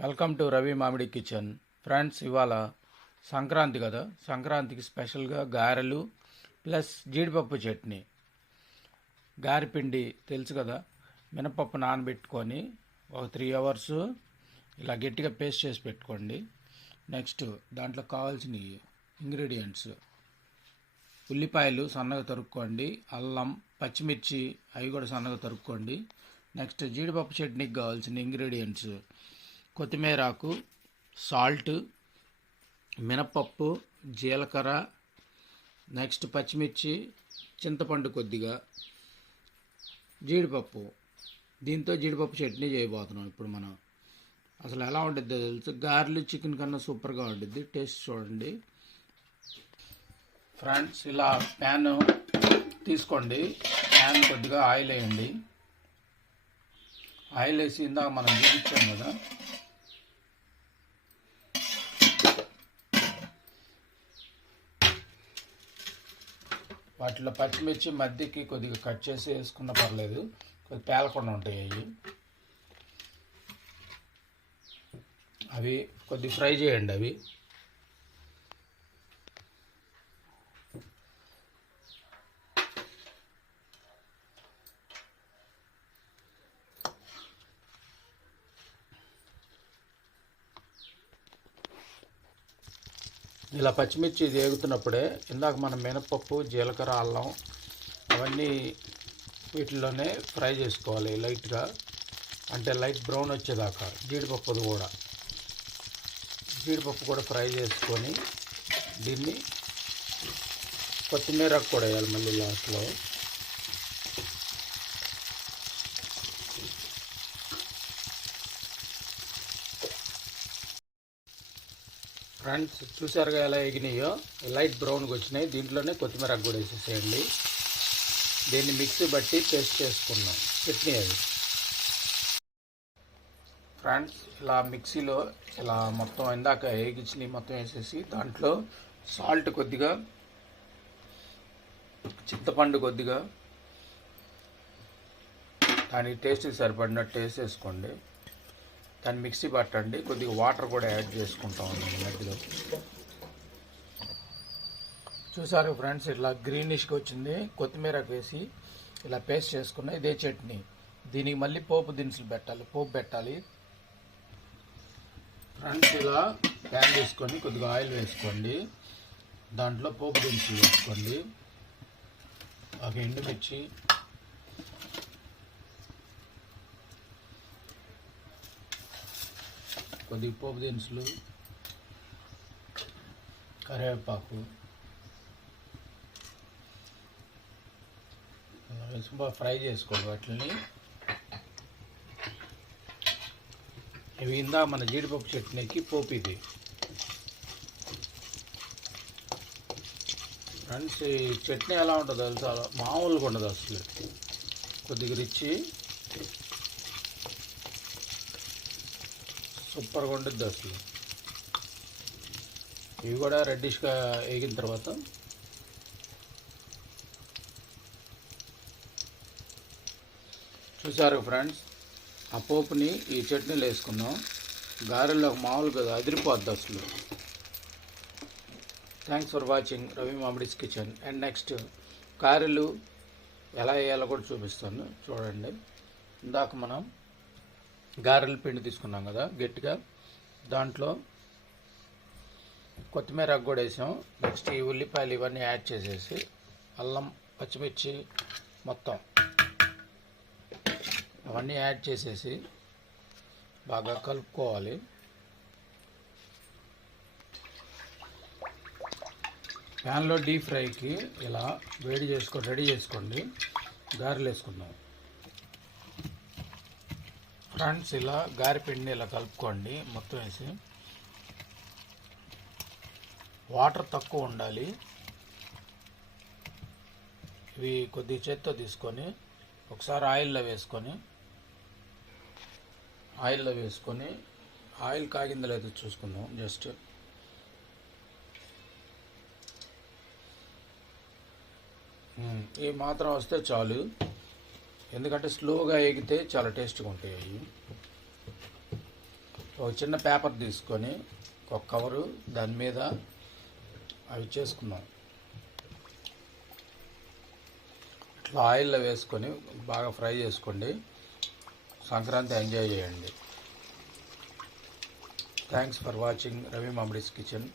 Welcome to Ravi మామిడి kitchen. Friends, ఇవాళ సంక్రాంతి కదా, సంక్రాంతికి స్పెషల్గా గారెలు ప్లస్ జీడిపప్పు చట్నీ. గారెపిండి తెలుసు కదా, మినపప్పు నానబెట్టుకొని ఒక 3 అవర్స్ ఇలా గట్టిగా పేస్ట్ చేసి పెట్టుకోండి. నెక్స్ట్ దాంట్లో కావాల్సిన ఇంగ్రీడియంట్స్: ఉల్లిపాయలు సన్నగా తరుక్కోండి, అల్లం, పచ్చిమిర్చి అవి కూడా సన్నగా తరుక్కోండి. నెక్స్ట్ జీడిపప్పు చట్నీకి కావాల్సిన ఇంగ్రీడియంట్స్: కొత్తిమీర ఆకు, సాల్ట్, మినపప్పు, జీలకర్ర, నెక్స్ట్ పచ్చిమిర్చి, చింతపండు కొద్దిగా, జీడిపప్పు. దీంతో జీడిపప్పు చట్నీ చేయబోతున్నాం ఇప్పుడు మనం. అసలు ఎలా ఉంటుందో తెలుసు, గారెలు చికెన్ కన్నా సూపర్గా ఉంటుంది. టేస్ట్ చూడండి ఫ్రెండ్స్. ఇలా ప్యాన్ తీసుకోండి, ప్యాన్ కొద్దిగా ఆయిల్ వేయండి. ఆయిల్ వేసి ఇందాక మనం చూపించాం కదా, వాటిలో పచ్చిమిర్చి మధ్యకి కొద్దిగా కట్ చేసి వేసుకున్న పర్లేదు, కొద్దిగా పేలకుండా ఉంటాయి అవి కొద్దిగా ఫ్రై చేయండి. అవి ఇలా పచ్చిమిర్చి వేగుతున్నప్పుడే ఇందాక మనం మినపప్పు, జీలకర్ర, అల్లం అవన్నీ వీటిలోనే ఫ్రై చేసుకోవాలి లైట్గా, అంటే లైట్ బ్రౌన్ వచ్చేదాకా. జీడిపప్పు కూడా ఫ్రై చేసుకొని దీన్ని కొత్తిమీర కూడా వేయాలి మళ్ళీ లాస్ట్లో. ఫ్రెండ్స్, చూసారుగా ఎలా ఎగినాయో, లైట్ బ్రౌన్గా వచ్చినాయి. దీంట్లోనే కొత్తిమీర కూడా వేసేసేయండి. దీన్ని మిక్సీ బట్టి పేస్ట్ చేసుకున్నాం చట్నీ అది. ఫ్రెండ్స్, ఇలా మిక్సీలో ఇలా మొత్తం ఇందాక వేగించినవి మొత్తం వేసేసి దాంట్లో సాల్ట్ కొద్దిగా, చింతపండు కొద్దిగా, దానికి టేస్ట్కి సరిపడినట్టు వేసేసుకోండి. దాన్ని మిక్సీ పట్టండి. కొద్దిగా వాటర్ కూడా యాడ్ చేసుకుంటాం మధ్యలో. చూసారు ఫ్రెండ్స్, ఇట్లా గ్రీనిష్గా వచ్చింది. కొత్తిమీర వేసి ఇలా పేస్ట్ చేసుకున్న ఇదే చట్నీ. దీనికి మళ్ళీ పోపు పెట్టాలి. ఫ్రెండ్స్, ఇలా ప్యాన్ తీసుకొని కొద్దిగా ఆయిల్ వేసుకోండి. దాంట్లో పోపు దినుసులు వేసుకోండి. ఒక ఎండుమిర్చి, కొద్దిగా పోపు దినుసులు, కరివేపాకు వేసి బాగా ఫ్రై చేసుకోండి వాటిని. ఇవి ఇందా మన జీడిపప్పు చట్నీకి పోపు ఇది. ఫ్రెండ్స్, ఈ చట్నీ ఎలా ఉంటుందో తెలుసా, మామూలుగా ఉండదు అసలు. కొద్దిగా రిచి, సూపర్గా ఉంటుంది అసలు. ఇవి కూడా రెడ్డిష్గా వేగిన తర్వాత చూసారు ఫ్రెండ్స్, ఆ పోపుని ఈ చట్నీలో వేసుకుందాం. గారెల్లో మామూలుగా అదిరిపోద్ది అసలు. Thanks for watching Ravi Mamidi's kitchen. And next గారెలు ఎలా వేయాలో కూడా చూపిస్తాను చూడండి. ఇందాక మనం గారెల పిండి తీసుకున్నాం కదా గట్టిగా, దాంట్లో కొత్తిమీర కూడా వేసాం. నెక్స్ట్ ఈ ఉల్లిపాయలు ఇవన్నీ యాడ్ చేసేసి, అల్లం, పచ్చిమిర్చి మొత్తం అవన్నీ యాడ్ చేసేసి బాగా కలుపుకోవాలి. ప్యాన్లో డీప్ ఫ్రైకి ఇలా రెడీ చేసుకోండి. గారెలు వేసుకుందాం. ఫ్రెండ్స్, ఇలా గారెపిండిని ఇలా కలుపుకోండి మొత్తం వేసి. వాటర్ తక్కువ ఉండాలి. ఇవి కొద్ది చేత్తో తీసుకొని ఒకసారి ఆయిల్లో వేసుకొని ఆయిల్ కాగిందో లేదో చూసుకుందాం. జస్ట్ ఈ మాత్రం వస్తే చాలు. ఎందుకంటే స్లోగా ఎగితే చాలా టేస్ట్గా ఉంటాయి అవి. ఒక చిన్న పేపర్ తీసుకొని ఒక కవరు దాని మీద అవి చేసుకుందాం. ఇట్లా ఆయిల్లో వేసుకొని బాగా ఫ్రై చేసుకోండి. సంక్రాంతి ఎంజాయ్ చేయండి. Thanks for watching Ravi Mamidi's kitchen.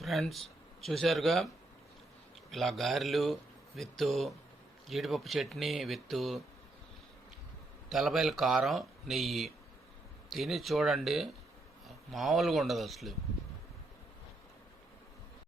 Friends, చూశారుగా ఇలా గారెలు విత్ జీడిపప్పు చట్నీ విత్ తెల్లపాయల కారం నెయ్యి తిని చూడండి. మామూలుగా ఉండదు అసలు.